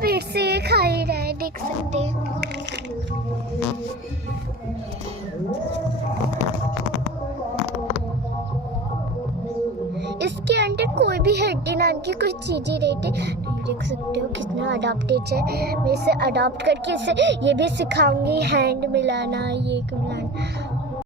फिर से खा ही रहा है, देख सकते हैं। इसके अंदर कोई भी हड्डी नाम की कुछ चीज़ ही रहती है। देख सकते हो कितना अडॉप्टेड है। मैं इसे अडॉप्ट करके इसे ये भी सिखाऊंगी, हैंड मिलाना, ये मिलाना।